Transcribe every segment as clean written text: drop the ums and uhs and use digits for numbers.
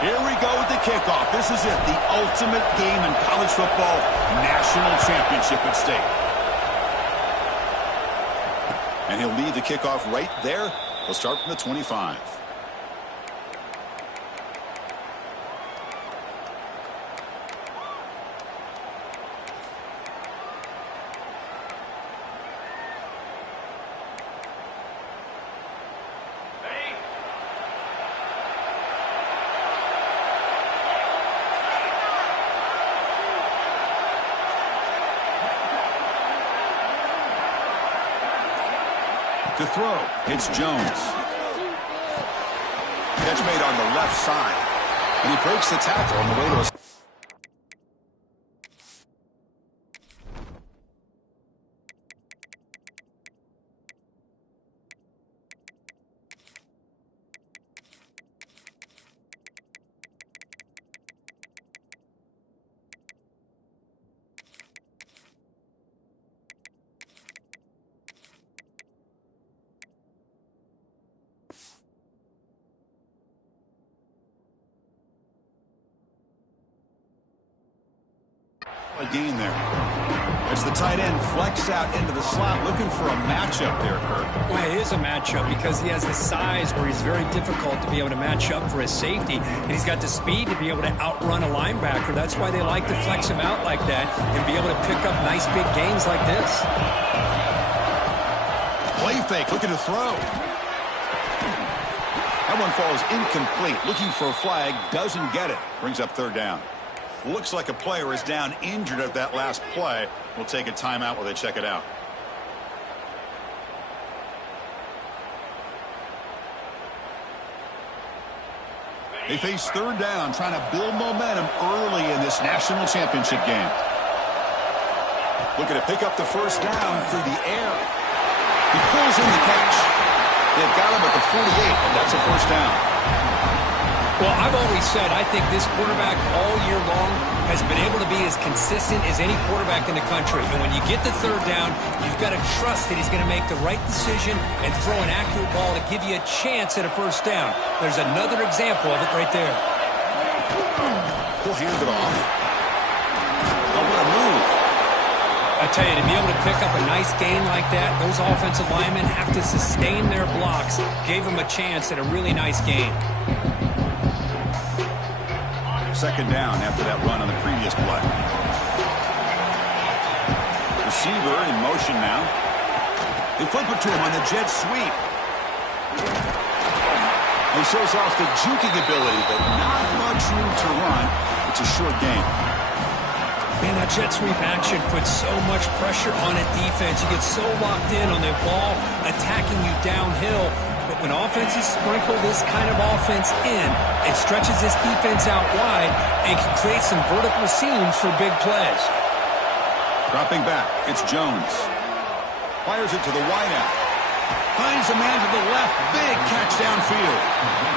Here we go with the kickoff. This is it, the ultimate game in college football, national championship at stake. And he'll lead the kickoff right there. He'll start from the 25. To throw, it's Jones. Catch made on the left side. And he breaks the tackle on the way to a... gain there. As the tight end flex out into the slot, looking for a matchup there, Kurt. Well, it is a matchup because he has the size where he's very difficult to be able to match up for his safety, and he's got the speed to be able to outrun a linebacker. That's why they like to flex him out like that and be able to pick up nice big gains like this. Play fake, looking to throw. That one falls incomplete. Looking for a flag, doesn't get it. Brings up third down. Looks like a player is down injured at that last play. We'll take a timeout while they check it out. They face third down, trying to build momentum early in this national championship game. Looking to pick up the first down through the air. He pulls in the catch. They've got him at the 48, and that's a first down. Well, I've always said I think this quarterback all year long has been able to be as consistent as any quarterback in the country. And when you get the third down, you've got to trust that he's going to make the right decision and throw an accurate ball to give you a chance at a first down. There's another example of it right there. He'll hand it off. Oh, what a move. I tell you, to be able to pick up a nice gain like that, those offensive linemen have to sustain their blocks. Gave him a chance at a really nice gain. Second down after that run on the previous play. Receiver in motion now. They flip it to him on the jet sweep. He shows off the juking ability, but not much room to run. It's a short game. Man, that jet sweep action puts so much pressure on a defense. You get so locked in on the ball attacking you downhill. But when offenses sprinkle this kind of offense in, it stretches this defense out wide and can create some vertical seams for big plays. Dropping back, it's Jones. Fires it to the wideout. Finds a man to the left. Big catch downfield.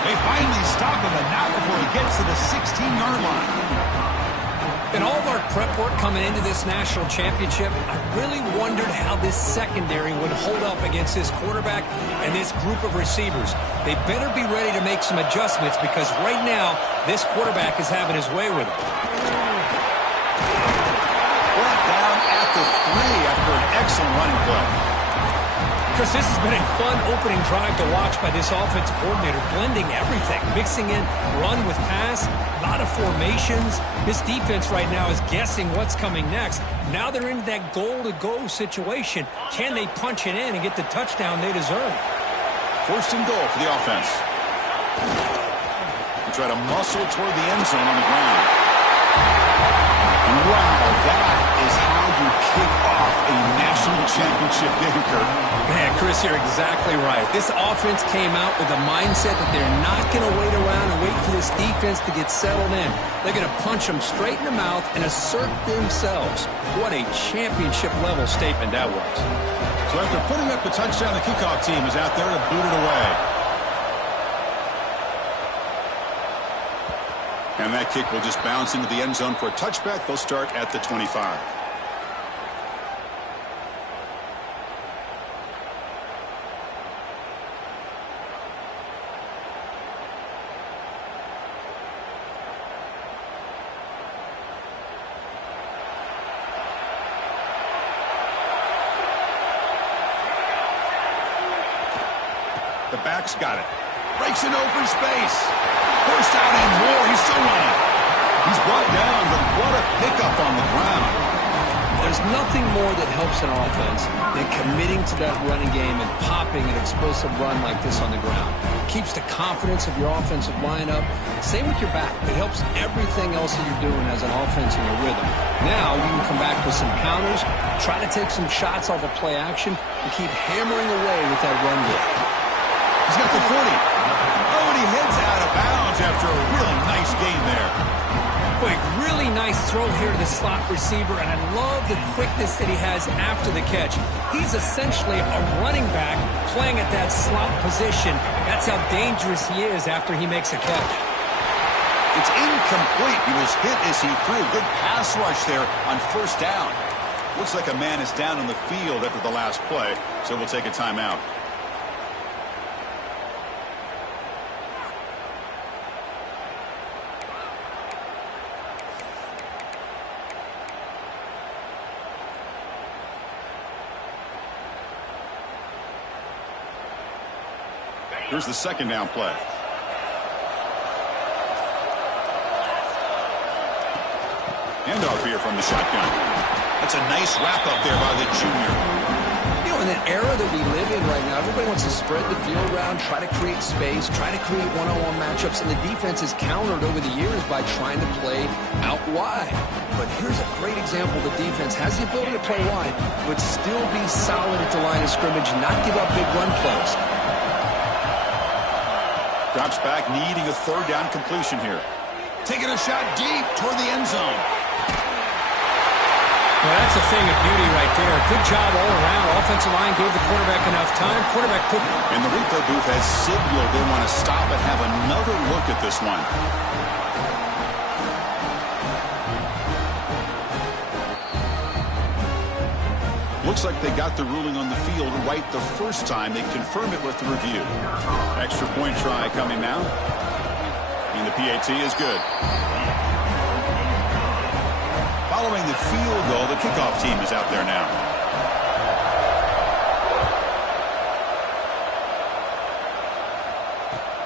They finally stop him, and not before he gets to the 16-yard line. In all of our prep work coming into this national championship, I really wondered how this secondary would hold up against this quarterback and this group of receivers. They better be ready to make some adjustments because right now, this quarterback is having his way with it. Brought down at the 3 after an excellent running play. Chris, this has been a fun opening drive to watch by this offensive coordinator, blending everything, mixing in run with pass, a lot of formations. This defense right now is guessing what's coming next. Now they're in that goal-to-go situation. Can they punch it in and get the touchdown they deserve? First and goal for the offense. They try to muscle toward the end zone on the ground. And wow, that is how you kick off a national championship game, Kurt. Man, Chris, you're exactly right. This offense came out with a mindset that they're not going to wait around and wait for this defense to get settled in. They're going to punch them straight in the mouth and assert themselves. What a championship-level statement that was. So after putting up the touchdown, the kickoff team is out there to boot it away. And that kick will just bounce into the end zone for a touchback. They'll start at the 25. The back's got it. Breaks an open space. First out and more. He's still running. He's brought down, but what a pickup on the ground. There's nothing more that helps an offense than committing to that running game and popping an explosive run like this on the ground. It keeps the confidence of your offensive lineup. Same with your back. It helps everything else that you're doing as an offense in a rhythm. Now you can come back with some counters, try to take some shots off of play action, and keep hammering away with that run game. He's got the 40. Oh, and he heads out of bounds after a really nice game there. Quick, really nice throw here to the slot receiver, and I love the quickness that he has after the catch. He's essentially a running back playing at that slot position. That's how dangerous he is after he makes a catch. It's incomplete. He was hit as he threw. Good pass rush there on first down. Looks like a man is down on the field after the last play, so we'll take a timeout. Here's the second down play. Handoff here from the shotgun. That's a nice wrap-up there by the junior. You know, in an era that we live in right now, everybody wants to spread the field around, try to create space, try to create one-on-one matchups, and the defense has countered over the years by trying to play out wide. But here's a great example. The defense has the ability to play wide, but still be solid at the line of scrimmage, not give up big run plays. Drops back, needing a third down completion here. Taking a shot deep toward the end zone. Well, that's a thing of beauty right there. Good job all around. Offensive line gave the quarterback enough time. Quarterback put... And the replay booth has signaled they want to stop and have another look at this one. Looks like they got the ruling on the field right the first time. They confirm it with the review. Extra point try coming now. And the PAT is good. Following the field goal, the kickoff team is out there now.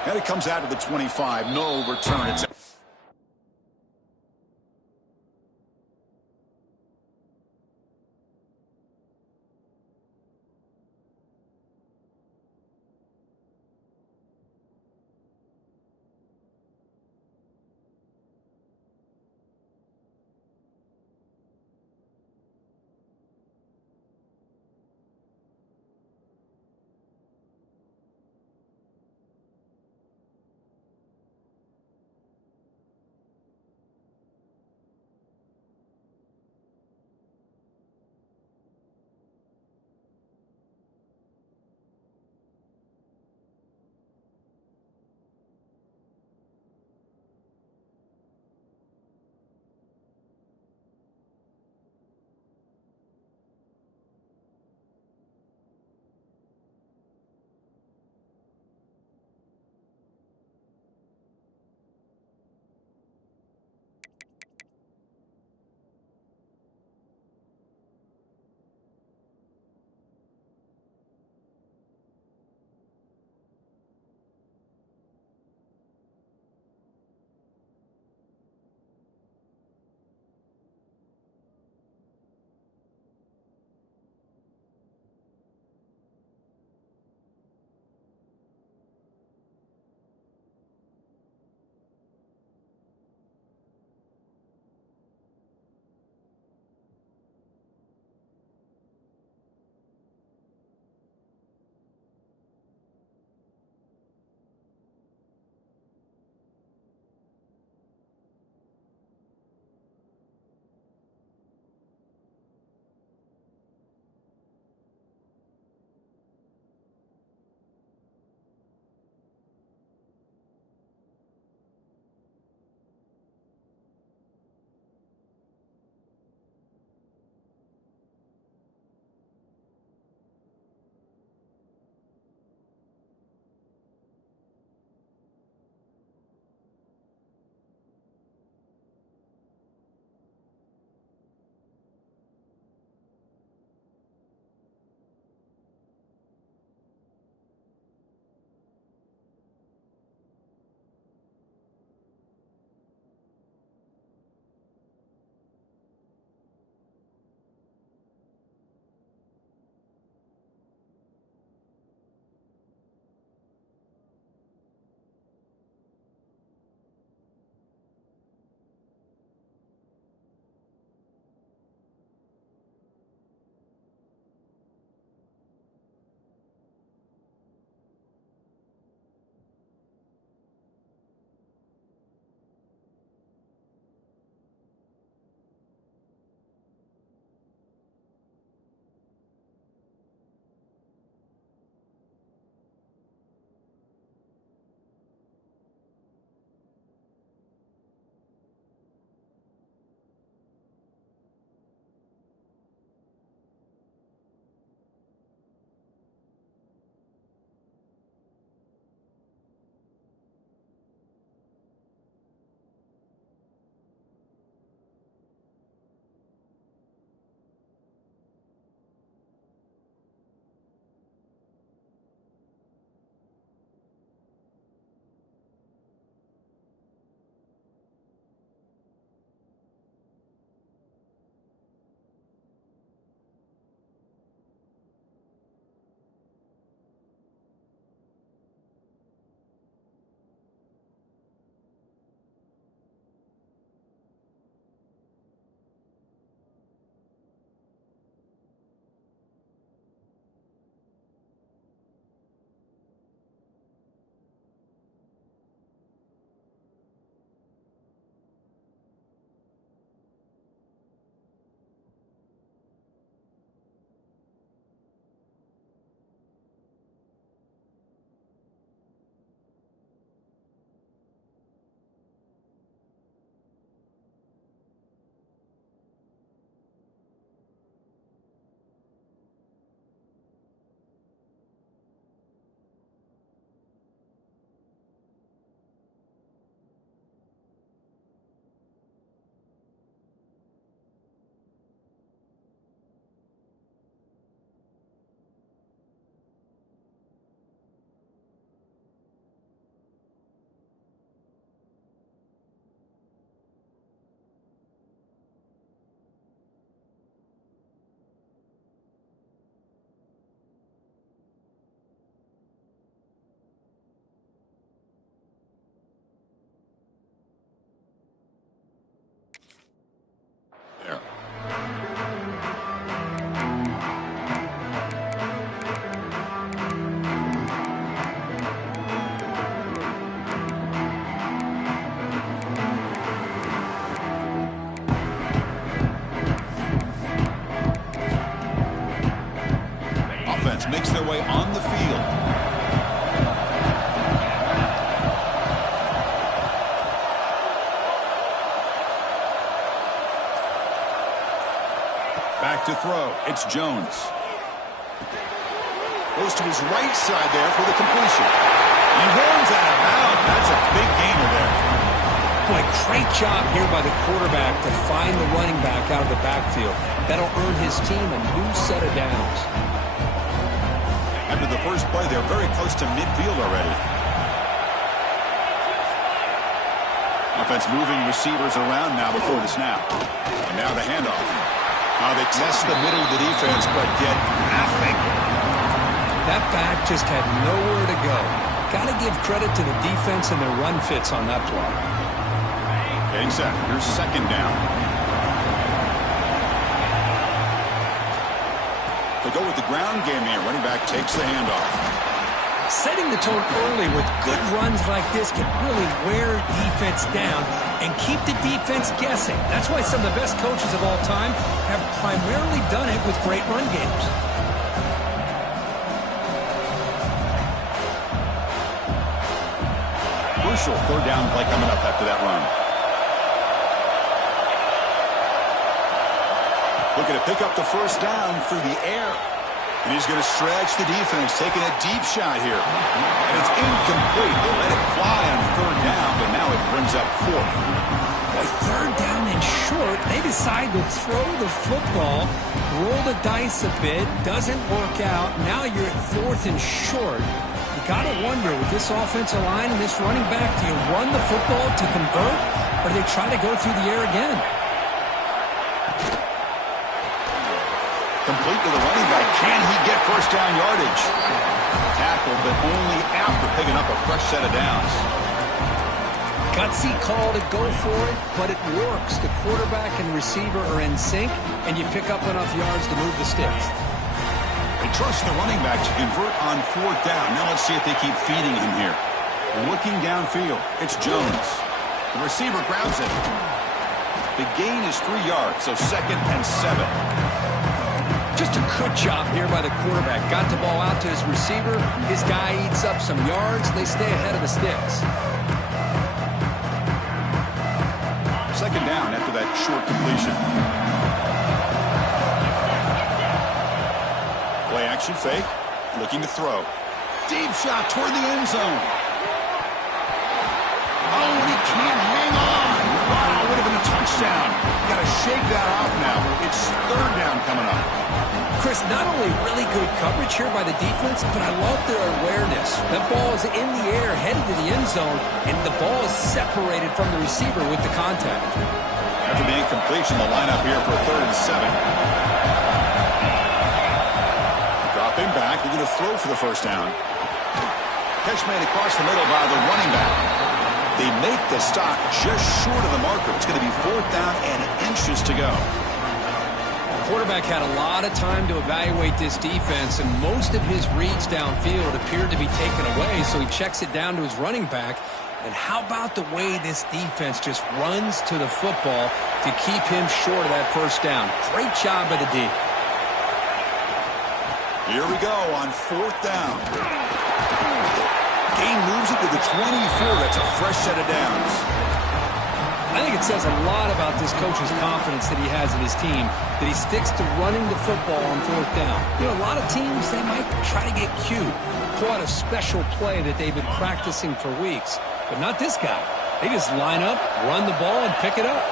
And it comes out of the 25. No return. It's It's Jones. Goes to his right side there for the completion. He runs out of bounds. That's a big gainer there. Boy, great job here by the quarterback to find the running back out of the backfield. That'll earn his team a new set of downs. After the first play, they're very close to midfield already. Offense moving receivers around now before the snap. And now the handoff. They test the middle of the defense, but get nothing. That back just had nowhere to go. Got to give credit to the defense and their run fits on that play. Getting set. Here's second down. They go with the ground game here. Running back takes the handoff. Setting the tone early with good runs like this can really wear defense down and keep the defense guessing. That's why some of the best coaches of all time have primarily done it with great run games. Crucial third down play coming up after that run. Looking to pick up the first down through the air. And he's going to stretch the defense, taking a deep shot here. And it's incomplete. They let it fly on third down, but now it brings up fourth. Boy, third down and short, they decide to throw the football, roll the dice a bit, doesn't work out. Now you're at fourth and short. You got to wonder, with this offensive line and this running back, do you run the football to convert, or do they try to go through the air again? Complete to the running back. Can he get first down yardage? Tackle, but only after picking up a fresh set of downs. Gutsy call to go for it, but it works. The quarterback and receiver are in sync, and you pick up enough yards to move the sticks. They trust the running back to convert on fourth down. Now let's see if they keep feeding him here. Looking downfield, it's Jones. The receiver grabs it. The gain is 3 yards, so 2nd and 7. Just a good job here by the quarterback. Got the ball out to his receiver. His guy eats up some yards. They stay ahead of the sticks. 2nd down after that short completion. Play action fake. Looking to throw. Deep shot toward the end zone. Oh, and he can't hang on. Wow, would have been a touchdown. Got to shake that off now. It's third down coming up. Chris, not only really good coverage here by the defense, but I love their awareness. That ball is in the air, headed to the end zone, and the ball is separated from the receiver with the contact. After the incompletion, the lineup here for 3rd and 7. Dropping back, looking to throw for the first down. Catch made across the middle by the running back. They make the stop just short of the marker. It's going to be 4th down and inches to go. Quarterback had a lot of time to evaluate this defense, and most of his reads downfield appeared to be taken away, so he checks it down to his running back. And how about the way this defense just runs to the football to keep him short of that first down? Great job by the D. Here we go on 4th down. Gain moves it to the 24. That's a fresh set of downs. I think it says a lot about this coach's confidence that he has in his team, that he sticks to running the football on 4th down. You know, a lot of teams, they might try to get cute, pull out a special play that they've been practicing for weeks. But not this guy. They just line up, run the ball, and pick it up.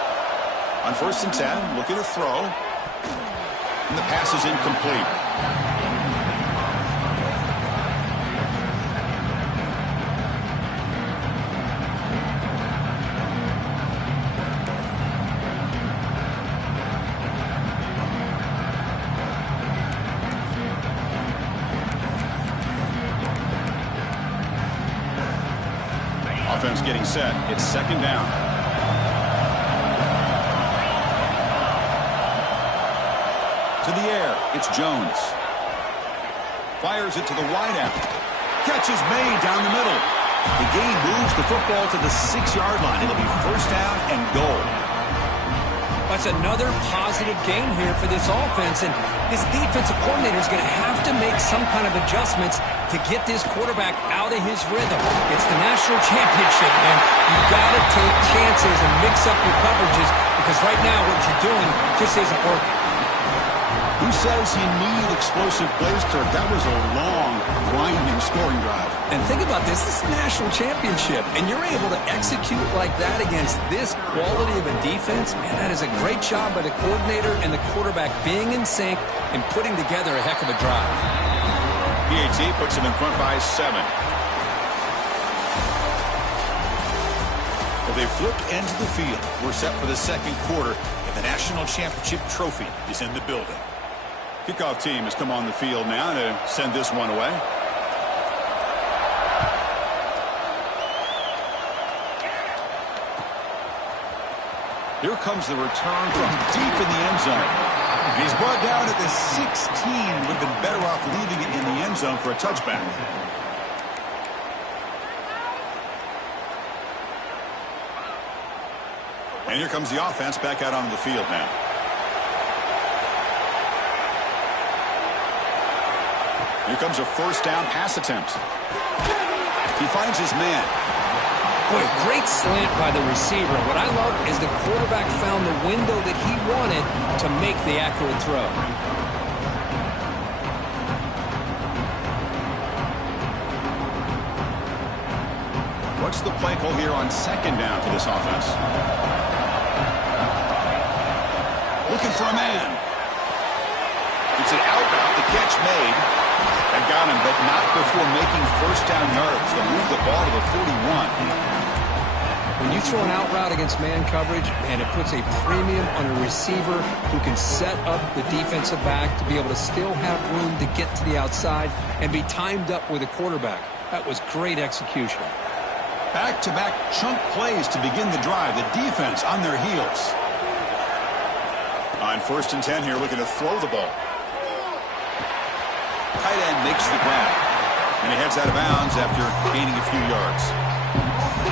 On 1st and 10, looking to throw. And the pass is incomplete. Offense getting set. It's 2nd down. To the air. It's Jones. Fires it to the wideout. Catch is made down the middle. The gain moves the football to the 6-yard line. It'll be 1st down and goal. That's another positive game here for this offense, and this defensive coordinator is going to have to make some kind of adjustments to get this quarterback out of his rhythm. It's the national championship, man. You've got to take chances and mix up your coverages, because right now what you're doing just isn't working. The Who says you need explosive plays, Kirk? That was a long, grinding scoring drive. And think about this. This is the national championship, and you're able to execute like that against this quality of a defense. Man, that is a great job by the coordinator and the quarterback being in sync and putting together a heck of a drive. PAT puts him in front by 7. Well, they flip into the field. We're set for the second quarter, and the national championship trophy is in the building. Kickoff team has come on the field now to send this one away. Here comes the return from deep in the end zone. And he's brought down at the 16. Would have been better off leaving it in the end zone for a touchback. And here comes the offense back out onto the field now. Here comes a first down pass attempt. He finds his man. Boy, great slant by the receiver. What I love is the quarterback found the window that he wanted to make the accurate throw. What's the play call here on second down for this offense? Looking for a man. It's an out route. The catch made. They've got him, but not before making first down yards. They'll move the ball to the 41. When you throw an out route against man coverage, man, it puts a premium on a receiver who can set up the defensive back to be able to still have room to get to the outside and be timed up with a quarterback. That was great execution. Back-to-back chunk plays to begin the drive. The defense on their heels. On 1st and 10 here, looking to throw the ball. Tight end makes the grab. And he heads out of bounds after gaining a few yards.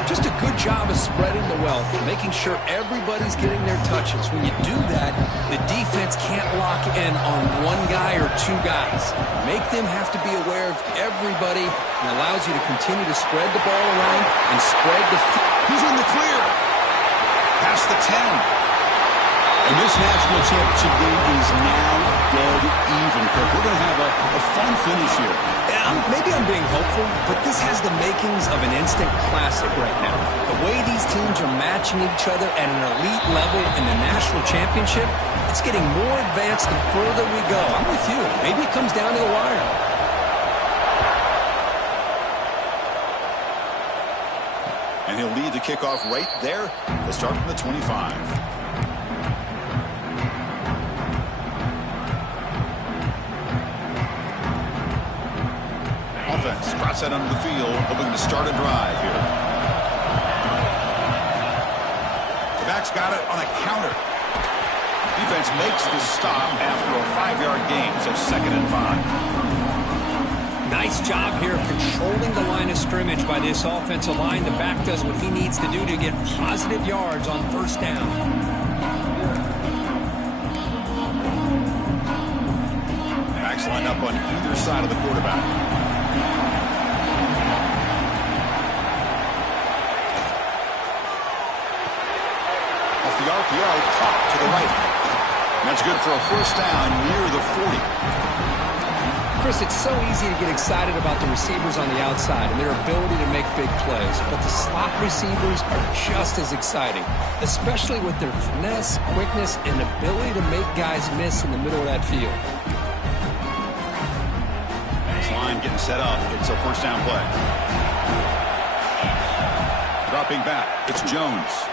Just a good job of spreading the wealth, making sure everybody's getting their touches. When you do that, the defense can't lock in on one guy or two guys. Make them have to be aware of everybody, and allows you to continue to spread the ball around and spread the field. He's in the clear. Past the 10. And this national championship game is now dead even, Kirk. We're going to have a fun finish here. Yeah, maybe I'm being hopeful, but this has the makings of an instant classic right now. The way these teams are matching each other at an elite level in the national championship, it's getting more advanced the further we go. I'm with you. Maybe it comes down to the wire. And he'll lead the kickoff right there. He'll start from the 25. Offense cross that under the field, hoping to start a drive here. The back's got it on a counter. Defense makes the stop after a 5-yard gain, so 2nd and 5. Nice job here of controlling the line of scrimmage by this offensive line. The back does what he needs to do to get positive yards on 1st down. Backs lined up on either side of the quarterback. Off the RPO, caught to the right. And that's good for a first down near the 40. Chris, it's so easy to get excited about the receivers on the outside and their ability to make big plays, but the slot receivers are just as exciting, especially with their finesse, quickness, and ability to make guys miss in the middle of that field. This line getting set up. It's a first down play. Dropping back. It's Jones.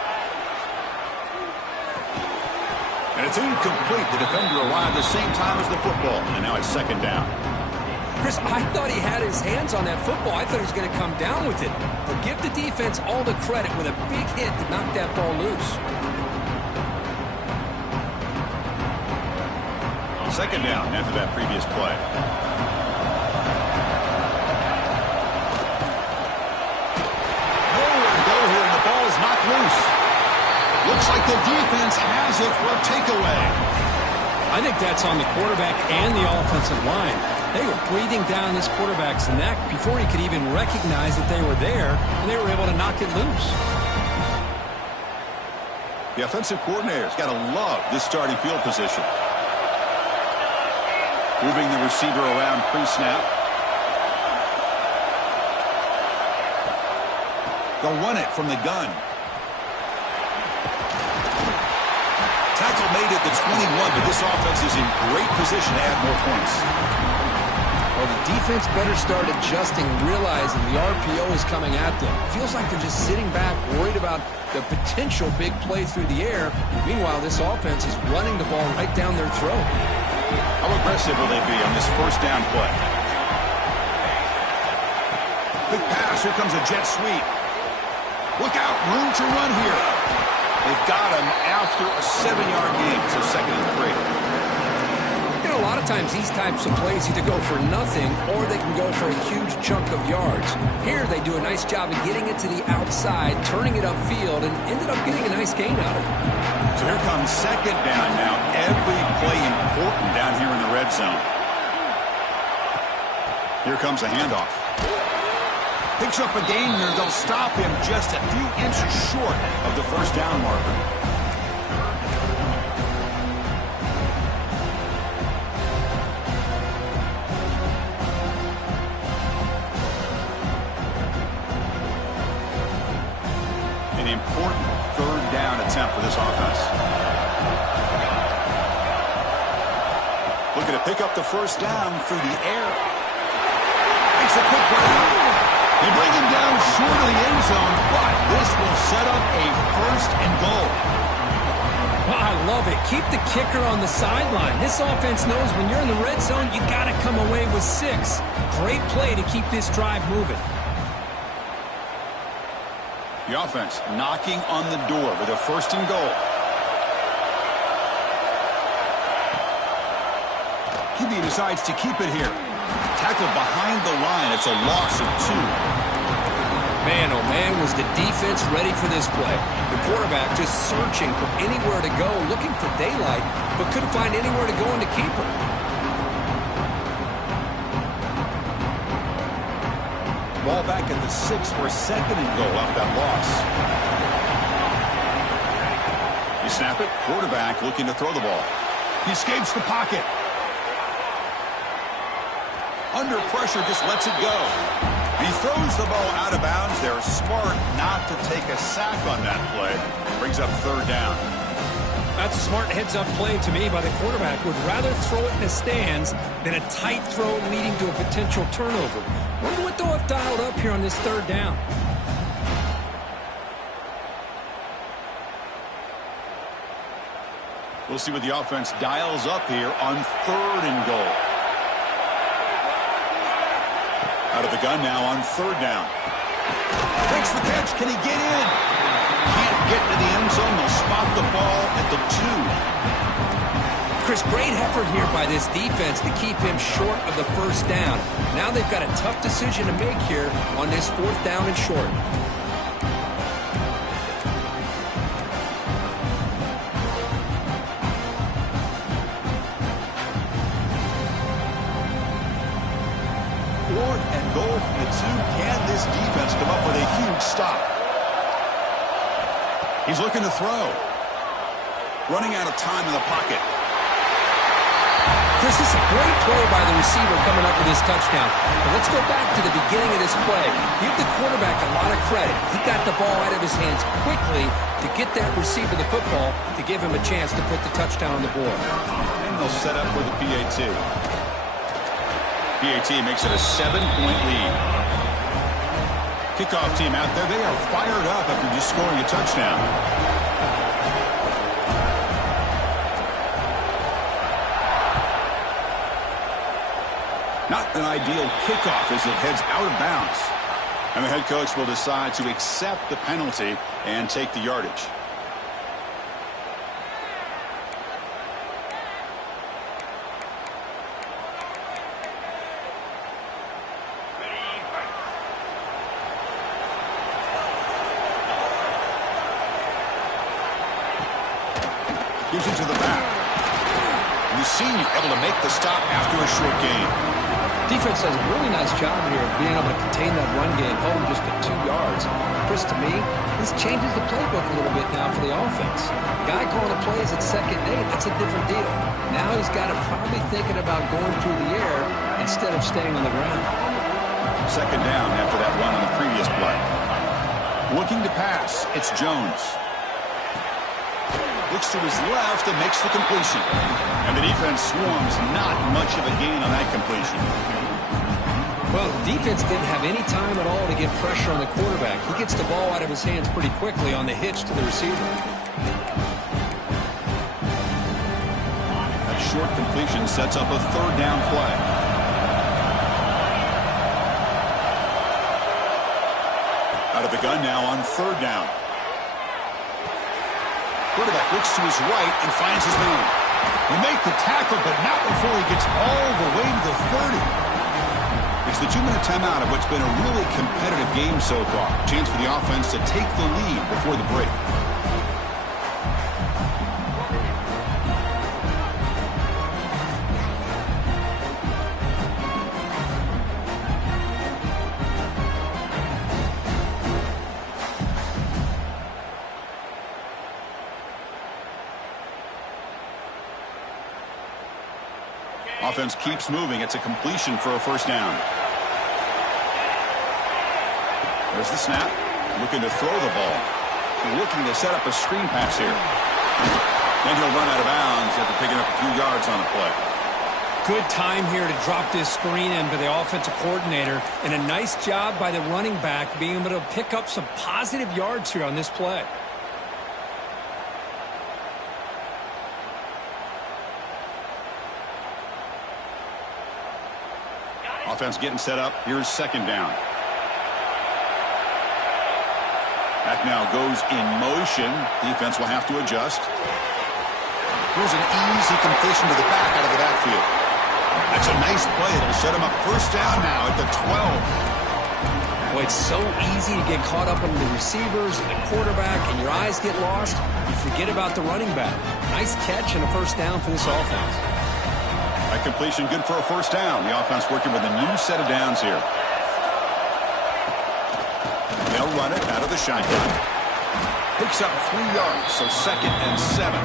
And it's incomplete. The defender arrived the same time as the football, and now it's 2nd down. Chris, I thought he had his hands on that football. I thought he was going to come down with it. But give the defense all the credit with a big hit to knock that ball loose. 2nd down after that previous play. Nowhere to go here, and the ball is knocked loose. Looks like the defense has it for a takeaway. I think that's on the quarterback and the offensive line. They were breathing down this quarterback's neck before he could even recognize that they were there, and they were able to knock it loose. The offensive coordinator's got to love this starting field position. Moving the receiver around pre-snap. They'll run it from the gun. Tackle made at the 21, but this offense is in great position to add more points. Well, the defense better start adjusting, realizing the RPO is coming at them. Feels like they're just sitting back, worried about the potential big play through the air. Meanwhile, this offense is running the ball right down their throat. How aggressive will they be on this first down play? Big pass. Here comes a jet sweep. Look out. Room to run here. They've got him after a 7-yard gain, so 2nd and 3. You know, a lot of times these types of plays either go for nothing or they can go for a huge chunk of yards. Here they do a nice job of getting it to the outside, turning it upfield, and ended up getting a nice gain out of it. So here comes 2nd down now. Every play important down here in the red zone. Here comes a handoff. Picks up a gain here. They'll stop him just a few inches short of the first down marker. An important 3rd down attempt for this offense. Looking to pick up the first down through the air. Makes a quick run. They bring him down short of the end zone, but this will set up a 1st and goal. Well, I love it. Keep the kicker on the sideline. This offense knows when you're in the red zone, you got to come away with 6. Great play to keep this drive moving. The offense knocking on the door with a 1st and goal. QB decides to keep it here. Tackled behind the line. It's a loss of 2. Man, oh man, was the defense ready for this play. The quarterback just searching for anywhere to go, looking for daylight, but couldn't find anywhere to go in the keeper. Ball back at the 6 for a 2nd and goal off that loss. You snap it. Quarterback looking to throw the ball. He escapes the pocket. Under pressure, just lets it go. He throws the ball out of bounds. They're smart not to take a sack on that play. Brings up 3rd down. That's a smart heads-up play to me by the quarterback. Would rather throw it in the stands than a tight throw leading to a potential turnover. Wonder what they'll have dialed up here on this 3rd down. We'll see what the offense dials up here on 3rd and goal. Out of the gun now on 3rd down. Takes the catch. Can he get in? Can't get to the end zone. They'll spot the ball at the 2. Chris, great effort here by this defense to keep him short of the 1st down. Now they've got a tough decision to make here on this 4th down and short. Goal from the 2. Can this defense come up with a huge stop? He's looking to throw. Running out of time in the pocket. Chris, this is a great play by the receiver coming up with his touchdown. But let's go back to the beginning of this play. Give the quarterback a lot of credit. He got the ball out of his hands quickly to get that receiver the football to give him a chance to put the touchdown on the board. And they'll set up with a PAT. PAT makes it a 7-point lead. Kickoff team out there. They are fired up after just scoring a touchdown. Not an ideal kickoff as it heads out of bounds. And the head coach will decide to accept the penalty and take the yardage. Gives it to the back. And the senior able to make the stop after a short gain. Defense does a really nice job here of being able to contain that run game, hold him just at 2 yards. Chris, to me, this changes the playbook a little bit now for the offense. The guy calling the plays at 2nd and 8, that's a different deal. Now he's got to probably thinking about going through the air instead of staying on the ground. 2nd down after that run on the previous play. Looking to pass, it's Jones. Looks to his left and makes the completion. And the defense swarms, not much of a gain on that completion. Well, the defense didn't have any time at all to get pressure on the quarterback. He gets the ball out of his hands pretty quickly on the hitch to the receiver. That short completion sets up a 3rd down play. Out of the gun now on 3rd down. Quarterback looks to his right and finds his man. He make the tackle, but not before he gets all the way to the 30. It's the 2-minute timeout of what's been a really competitive game so far. Chance for the offense to take the lead before the break. Offense keeps moving. It's a completion for a 1st down. There's the snap. Looking to throw the ball. Looking to set up a screen pass here. Then he'll run out of bounds after picking up a few yards on the play. Good time here to drop this screen into the offensive coordinator. And a nice job by the running back being able to pick up some positive yards here on this play. Offense getting set up. Here's 2nd down. Back now goes in motion. Defense will have to adjust. Here's an easy completion to the back out of the backfield. That's a nice play. It'll set him up 1st down now at the 12. Boy, it's so easy to get caught up on the receivers and the quarterback, and your eyes get lost. You forget about the running back. Nice catch and a 1st down for this offense. That completion good for a 1st down. The offense working with a new set of downs here. They'll run it out of the shotgun. Picks up 3 yards, so 2nd and 7.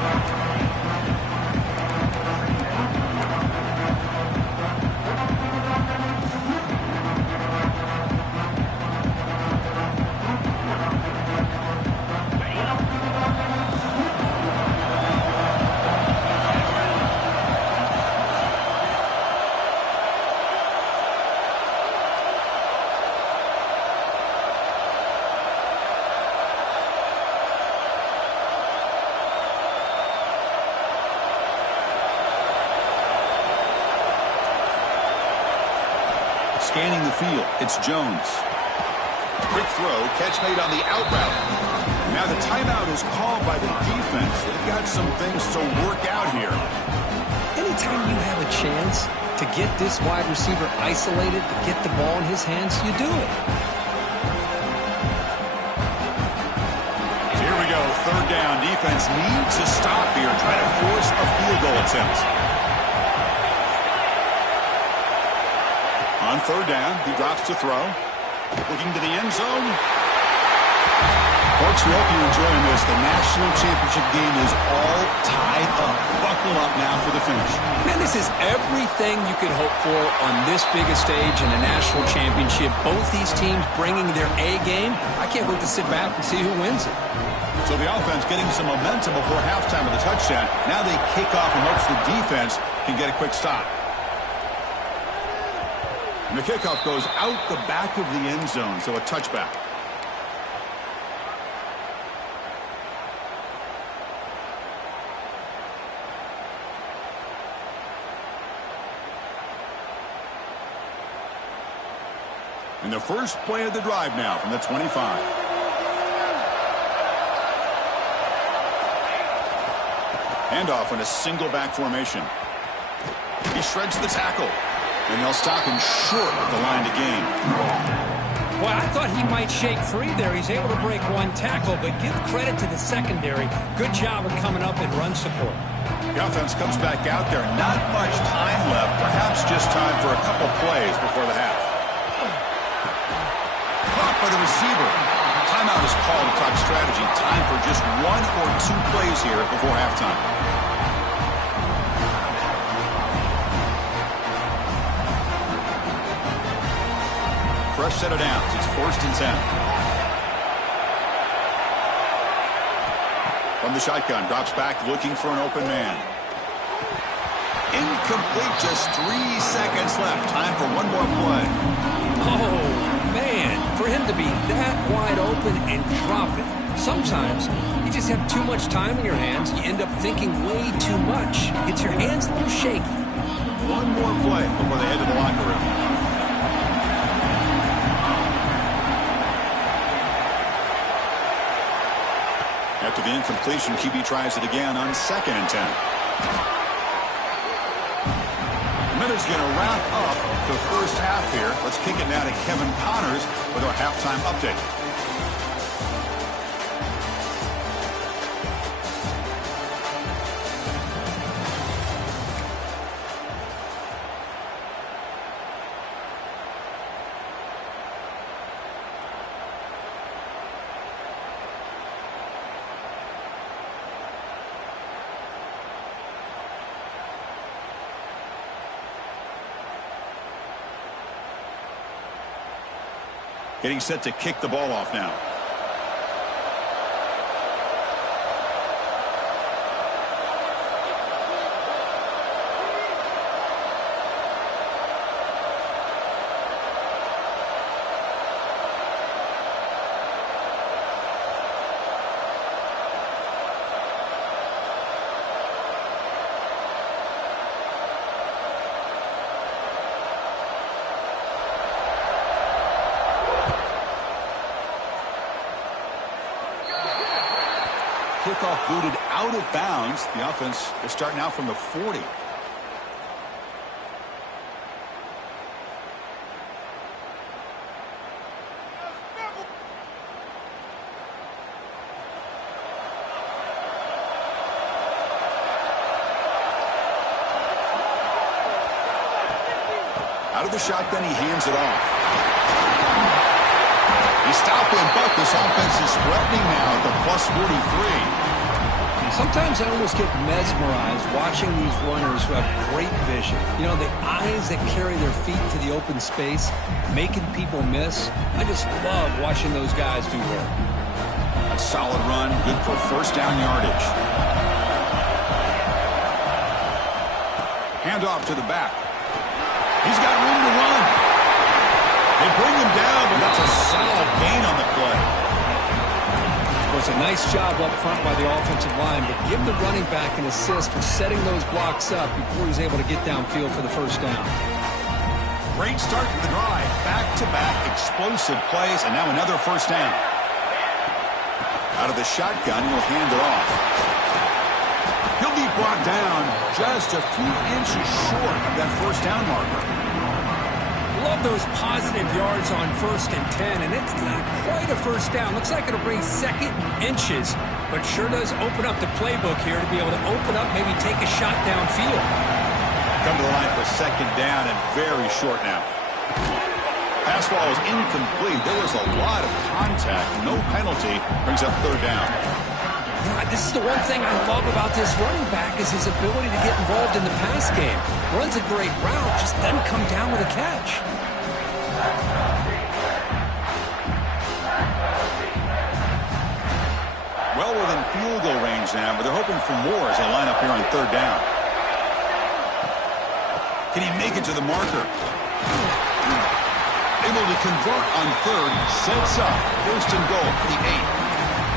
Scanning the field, it's Jones. Quick throw, catch made on the out route. Now the timeout is called by the defense. They've got some things to work out here. Anytime you have a chance to get this wide receiver isolated, to get the ball in his hands, you do it. Here we go, 3rd down. Defense needs a stop here, trying to force a field goal attempt. On 3rd down, he drops to throw. Looking to the end zone. Folks, we hope you're enjoying this. The national championship game is all tied up. Buckle up now for the finish. Man, this is everything you could hope for on this big a stage in a national championship. Both these teams bringing their A game. I can't wait to sit back and see who wins it. So the offense getting some momentum before halftime with a touchdown. Now they kick off in hopes the defense can get a quick stop. And the kickoff goes out the back of the end zone, so a touchback. And the first play of the drive now from the 25. Handoff in a single back formation. He shreds the tackle. And they'll stop him short of the line to gain. Well, I thought he might shake free there. He's able to break 1 tackle, but give credit to the secondary. Good job of coming up in run support. The offense comes back out there. Not much time left. Perhaps just time for a couple plays before the half. Caught by the receiver. Time timeout is called to talk strategy. Time for just 1 or 2 plays here before halftime. Fresh set of downs. It's 1st and 10. From the shotgun, drops back looking for an open man. Incomplete, just 3 seconds left. Time for one more play. Oh, man, for him to be that wide open and drop it. Sometimes you just have too much time in your hands. You end up thinking way too much. Gets your hands a little shaky. One more play before they head to the locker room. After the incompletion, QB tries it again on 2nd and 10. Miller's going to wrap up the first half here. Let's kick it now to Kevin Connors with our halftime update. Getting set to kick the ball off now. Kickoff booted out of bounds. The offense will start now from the 40. Out of the shotgun, he hands it off. He stopped him, but this offense is threatening now at the +43. Sometimes I almost get mesmerized watching these runners who have great vision. You know, the eyes that carry their feet to the open space, making people miss. I just love watching those guys do work. A solid run, good for 1st down yardage. Hand off to the back. He's got room to run. They bring him down, but that's a solid gain on the play. It was a nice job up front by the offensive line, but give the running back an assist for setting those blocks up before he's able to get downfield for the 1st down. Great start to the drive. Back-to-back explosive plays, and now another 1st down. Out of the shotgun, he'll hand it off. He'll be brought down just a few inches short of that 1st down marker. Love those positive yards on 1st and 10, and it's not quite a 1st down. Looks like it'll bring 2nd inches, but sure does open up the playbook here to be able to open up, maybe take a shot downfield. Come to the line for 2nd down and very short now. Pass ball is incomplete. There was a lot of contact. No penalty. Brings up 3rd down. This is the one thing I love about this running back is his ability to get involved in the pass game. Runs a great route, just doesn't come down with a catch. Well within field goal range now, but they're hoping for more as they line up here on 3rd down. Can he make it to the marker? Able to convert on 3rd, sets up 1st and goal for the 8.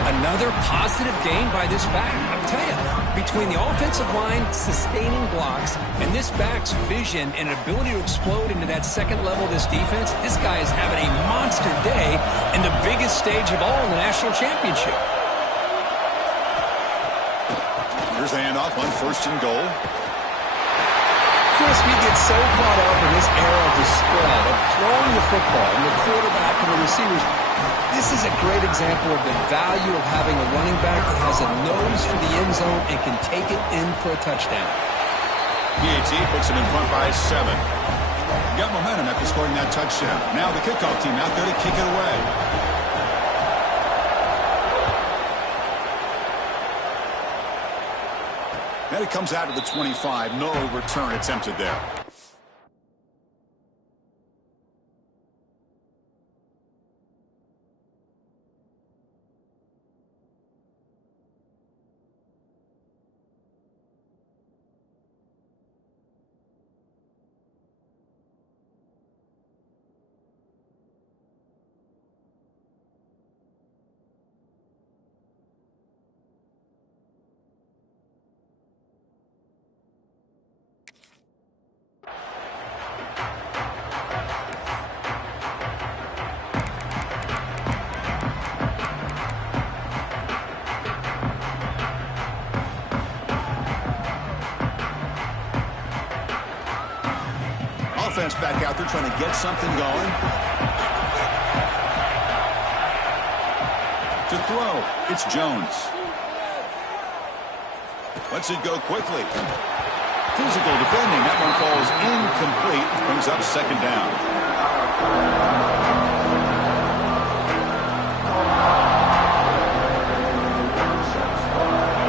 Another positive gain by this back. I'll tell you, between the offensive line sustaining blocks and this back's vision and ability to explode into that 2nd level of this defense, this guy is having a monster day in the biggest stage of all in the national championship. Here's the handoff on 1st and goal. Chris, we get so caught up in this era of the spread, of throwing the football and the quarterback and the receivers. This is a great example of the value of having a running back that has a nose for the end zone and can take it in for a touchdown. PAT puts it in front by 7. Got momentum after scoring that touchdown. Now the kickoff team out there to kick it away. And it comes out to the 25. No return attempted there. Offense back out there trying to get something going. To throw, it's Jones. Lets it go quickly. Physical defending. That one falls incomplete. Brings up second down.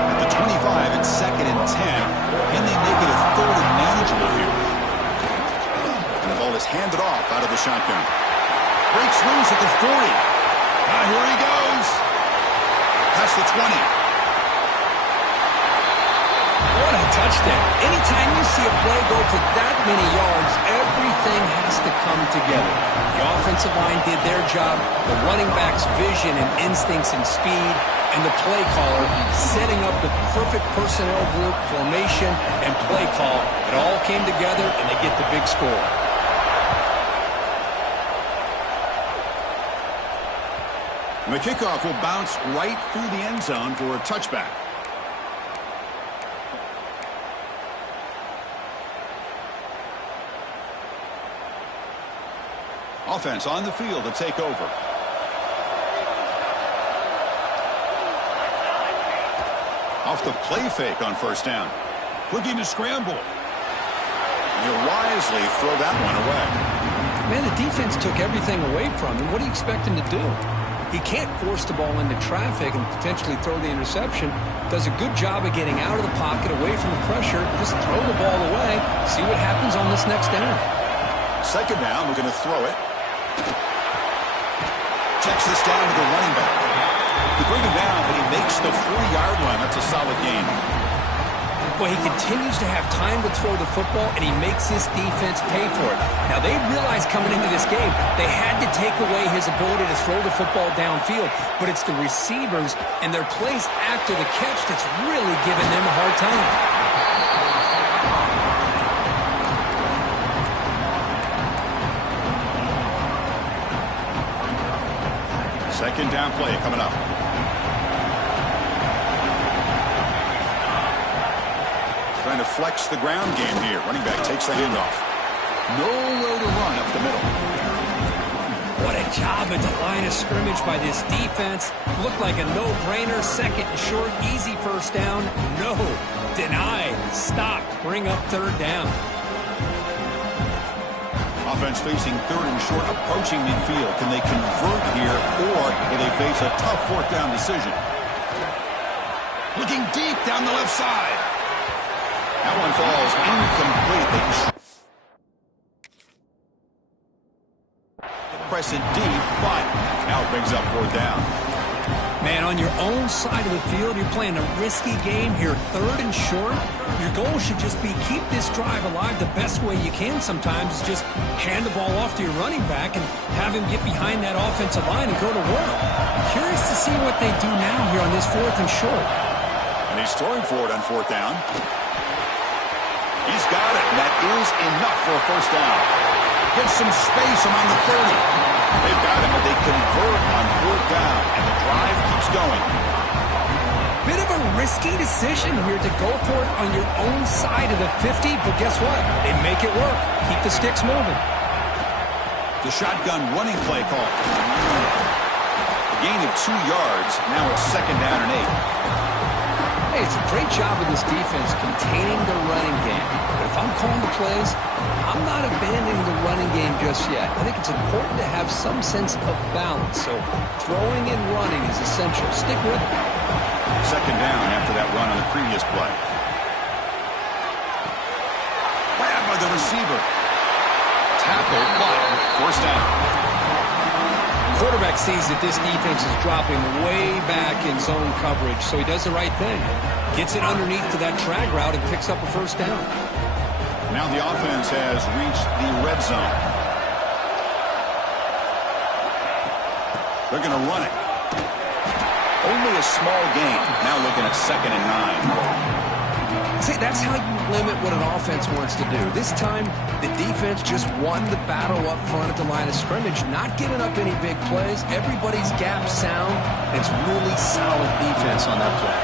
At the 25, it's second and 10. Can they make it a third and manageable here? The ball is handed off out of the shotgun. Breaks loose at the 40. Now here he goes. Past the 20. What a touchdown. Anytime you see a play go for that many yards, everything has to come together. The offensive line did their job, the running back's vision and instincts and speed, and the play caller setting up the perfect personnel group, formation, and play call. It all came together, and they get the big score. The kickoff will bounce right through the end zone for a touchback. Offense on the field to take over. Off the play fake on first down. Looking to scramble. He'll wisely throw that one away. Man, the defense took everything away from him. What do you expect him to do? He can't force the ball into traffic and potentially throw the interception. Does a good job of getting out of the pocket, away from the pressure. Just throw the ball away. See what happens on this next down. Second down, we're going to throw it. Checks this down to the running back. They bring him down, but he makes the 40-yard line. That's a solid gain. Well, he continues to have time to throw the football, and he makes his defense pay for it. Now, they realized coming into this game they had to take away his ability to throw the football downfield, but it's the receivers and their plays after the catch that's really giving them a hard time. Second down play coming up. Trying to flex the ground game here. Running back takes the handoff. Nowhere to run up the middle. What a job at the line of scrimmage by this defense. Looked like a no-brainer. Second and short, easy first down. No. Denied. Stopped. Bring up third down. Offense facing third and short, approaching midfield. Can they convert here, or will they face a tough fourth down decision? Looking deep down the left side. That one falls incomplete. Press it deep, but now it brings up fourth down. Man, on your own side of the field, you're playing a risky game here, third and short. Your goal should just be keep this drive alive the best way you can sometimes. Is just hand the ball off to your running back and have him get behind that offensive line and go to work. Curious to see what they do now here on this fourth and short. And he's throwing for it on fourth down. He's got it, and that is enough for a first down. Gets some space around the 30. They've got him, but they convert on fourth down, and the drive keeps going. Bit of a risky decision here to go for it on your own side of the 50, but guess what? They make it work. Keep the sticks moving. The shotgun running play call. A gain of 2 yards. Now it's second down and 8. Hey, it's a great job of this defense containing the running game. But if I'm calling the plays, I'm not abandoning the running game just yet. I think it's important to have some sense of balance. So throwing and running is essential. Stick with it. Second down after that run on the previous play. the receiver. Tackle, but first down. Quarterback sees that this defense is dropping way back in zone coverage, so he does the right thing. Gets it underneath to that drag route and picks up a first down. Now the offense has reached the red zone. They're going to run it. Only a small gain. Now looking at 2nd and 9. See, that's how you limit what an offense wants to do. This time, the defense just won the battle up front at the line of scrimmage, not giving up any big plays. Everybody's gap sound. It's really solid defense on that play.